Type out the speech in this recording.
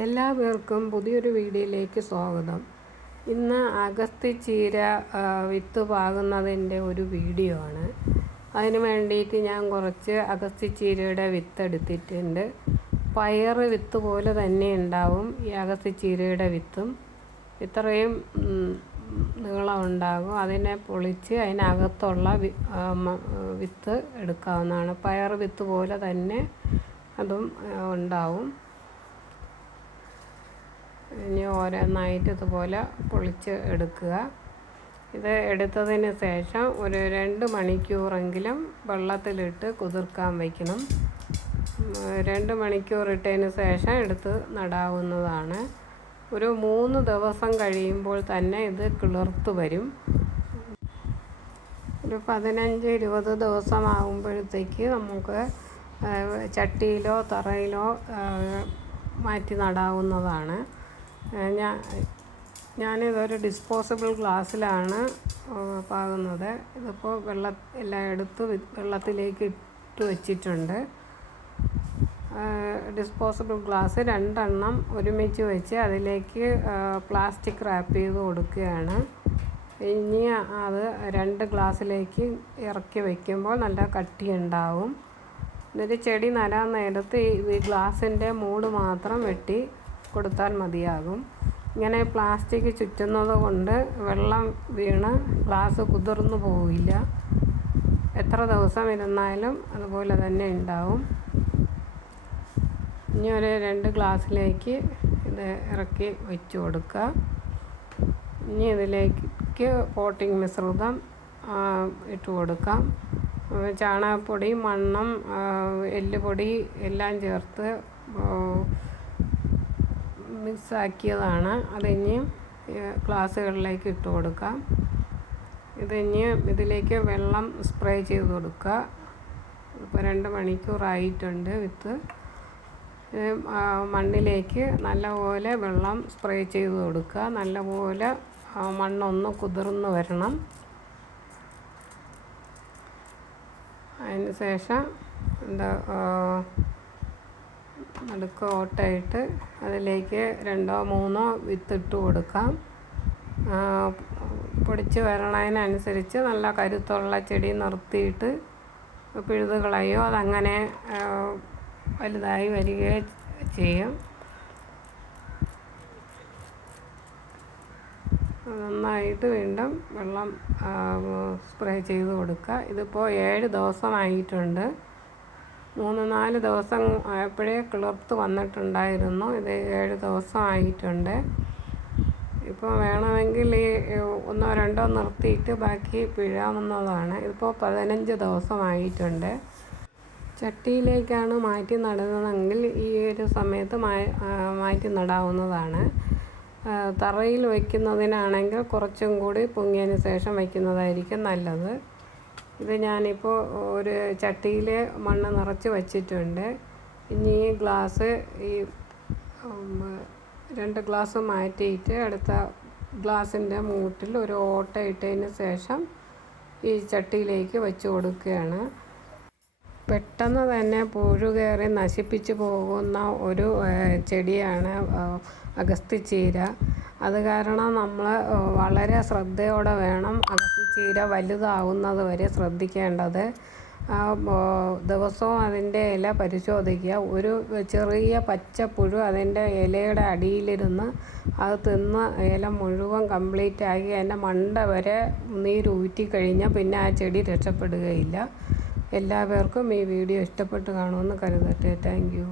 എല്ലാവർക്കും പുതിയൊരു വീഡിയോയിലേക്ക് സ്വാഗതം. ഇന്ന് അഗസ്ത്യച്ചീര വിത്ത് പാകുന്നതിൻ്റെ ഒരു വീഡിയോ ആണ്. അതിന് വേണ്ടിയിട്ട് ഞാൻ കുറച്ച് അഗസ്ത്യച്ചീരയുടെ വിത്ത് എടുത്തിട്ടുണ്ട്. പയർ വിത്ത് പോലെ തന്നെ ഉണ്ടാവും ഈ അഗസ്ത്യച്ചീരയുടെ വിത്തും. ഇത്രയും നീളം ഉണ്ടാകും. അതിനെ പൊളിച്ച് അതിനകത്തുള്ള വിത്ത് എടുക്കാവുന്നതാണ്. പയർ വിത്ത് പോലെ തന്നെ അതും ഉണ്ടാവും. ഇനി ഓരോന്നായിട്ട് ഇതുപോലെ പൊളിച്ച് എടുക്കുക. ഇത് എടുത്തതിന് ശേഷം ഒരു 2 മണിക്കൂറെങ്കിലും വെള്ളത്തിലിട്ട് കുതിർക്കാൻ വയ്ക്കണം. 2 മണിക്കൂർ ഇട്ടതിന് ശേഷം എടുത്ത് നടാവുന്നതാണ്. ഒരു 3 ദിവസം കഴിയുമ്പോൾ തന്നെ ഇത് കിളിർത്ത് വരും. ഒരു 15-20 ദിവസം ആകുമ്പോഴത്തേക്ക് നമുക്ക് ചട്ടിയിലോ തറയിലോ മാറ്റി നടാവുന്നതാണ്. ഞാനിതൊരു ഡിസ്പോസിബിൾ ഗ്ലാസ്സിലാണ് പാകുന്നത്. ഇതിപ്പോൾ എല്ലാം എടുത്ത് വെള്ളത്തിലേക്ക് ഇട്ട് വച്ചിട്ടുണ്ട്. ഡിസ്പോസിബിൾ ഗ്ലാസ് 2 എണ്ണം ഒരുമിച്ച് വെച്ച് അതിലേക്ക് പ്ലാസ്റ്റിക് റാപ്പ് ചെയ്ത് കൊടുക്കുകയാണ്. ഇനി അത് 2 ഗ്ലാസ്സിലേക്ക് ഇറക്കി വയ്ക്കുമ്പോൾ നല്ല കട്ടിയുണ്ടാവും. എന്നിട്ട് ചെടി നടാൻ നേരത്ത് ഈ ഗ്ലാസിൻ്റെ മൂട് മാത്രം വെട്ടി കൊടുത്താൽ മതിയാകും. ഇങ്ങനെ പ്ലാസ്റ്റിക് ചുറ്റുന്നത് കൊണ്ട് വെള്ളം വീണ് ഗ്ലാസ് കുതിർന്നു പോവില്ല. എത്ര ദിവസം ഇരുന്നാലും അതുപോലെ തന്നെ ഉണ്ടാവും. ഇനി ഒരു 2 ഗ്ലാസ്സിലേക്ക് ഇത് ഇറക്കി വെച്ച് കൊടുക്കുക. ഇനി ഇതിലേക്ക് പോട്ടിംഗ് മിശ്രിതം ഇട്ട് കൊടുക്കാം. ചാണകപ്പൊടി, മണ്ണും എല്ലുപൊടി എല്ലാം ചേർത്ത് മിക്സാക്കിയതാണ്. അതിനി ഗ്ലാസ്സുകളിലേക്ക് ഇട്ട് കൊടുക്കാം. ഇതിലേക്ക് വെള്ളം സ്പ്രേ ചെയ്ത് കൊടുക്കുക. ഇപ്പോൾ 2 മണിക്കൂറായിട്ടുണ്ട്. വിത്ത് മണ്ണിലേക്ക് നല്ലപോലെ വെള്ളം സ്പ്രേ ചെയ്ത് കൊടുക്കുക. നല്ലപോലെ മണ്ണൊന്ന് കുതിർന്ന് വരണം. അതിന് ശേഷം നടുക്ക് ഓട്ടയിട്ട് അതിലേക്ക് 2-3 വിത്തിട്ട് കൊടുക്കാം. പൊടിച്ച് വരണതിനനുസരിച്ച് നല്ല കരുത്തുള്ള ചെടി നിർത്തിയിട്ട് പിഴുത് കളയോ അതങ്ങനെ വലുതായി വരികയും ചെയ്യും. നന്നായിട്ട് വീണ്ടും വെള്ളം സ്പ്രേ ചെയ്ത് കൊടുക്കുക. ഇതിപ്പോൾ 7 ദിവസമായിട്ടുണ്ട്. 3-4 ദിവസം ആയപ്പോഴേ കിളിർത്ത് വന്നിട്ടുണ്ടായിരുന്നു. ഇത് 7 ദിവസമായിട്ടുണ്ട്. ഇപ്പോൾ വേണമെങ്കിൽ ഈ 1-2 നിർത്തിയിട്ട് ബാക്കി പിഴാവുന്നതാണ്. ഇതിപ്പോൾ 15 ദിവസമായിട്ടുണ്ട്. ചട്ടിയിലേക്കാണ് മാറ്റി നടുന്നതെങ്കിൽ ഈ ഒരു സമയത്ത് മാറ്റി നടാവുന്നതാണ്. തറയിൽ വയ്ക്കുന്നതിനാണെങ്കിൽ കുറച്ചും കൂടി പൊങ്ങിയതിന് ശേഷം വയ്ക്കുന്നതായിരിക്കും നല്ലത്. ഇത് ഞാനിപ്പോൾ ഒരു ചട്ടിയിൽ മണ്ണ് നിറച്ച് വച്ചിട്ടുണ്ട്. ഇനി ഈ ഗ്ലാസ് 2 ഗ്ലാസ് മാറ്റിയിട്ട് അടുത്ത ഗ്ലാസിൻ്റെ മൂട്ടിൽ ഒരു ഓട്ട ഇട്ടതിന് ശേഷം ഈ ചട്ടിയിലേക്ക് വെച്ച് കൊടുക്കുകയാണ്. പെട്ടെന്ന് തന്നെ പുഴു കയറി നശിപ്പിച്ച് പോകുന്ന ഒരു ചെടിയാണ് അഗസ്ത്യച്ചീര. അത് കാരണം നമ്മൾ വളരെ ശ്രദ്ധയോടെ വേണം അഗസ്ത്യച്ചീര വലുതാവുന്നത് വരെ ശ്രദ്ധിക്കേണ്ടത്. ദിവസവും അതിൻ്റെ ഇല പരിശോധിക്കുക. ഒരു ചെറിയ പച്ചപ്പുഴു അതിൻ്റെ ഇലയുടെ അടിയിലിരുന്ന് അത് തിന്ന് ഇല മുഴുവൻ കംപ്ലീറ്റ് ആക്കി അതിൻ്റെ മണ്ട വരെ നീരൂറ്റി കഴിഞ്ഞാൽ പിന്നെ ആ ചെടി രക്ഷപ്പെടുകയില്ല. എല്ലാവർക്കും ഈ വീഡിയോ ഇഷ്ടപ്പെട്ട് കാണുമെന്ന് കരുതട്ടെ. Thank you.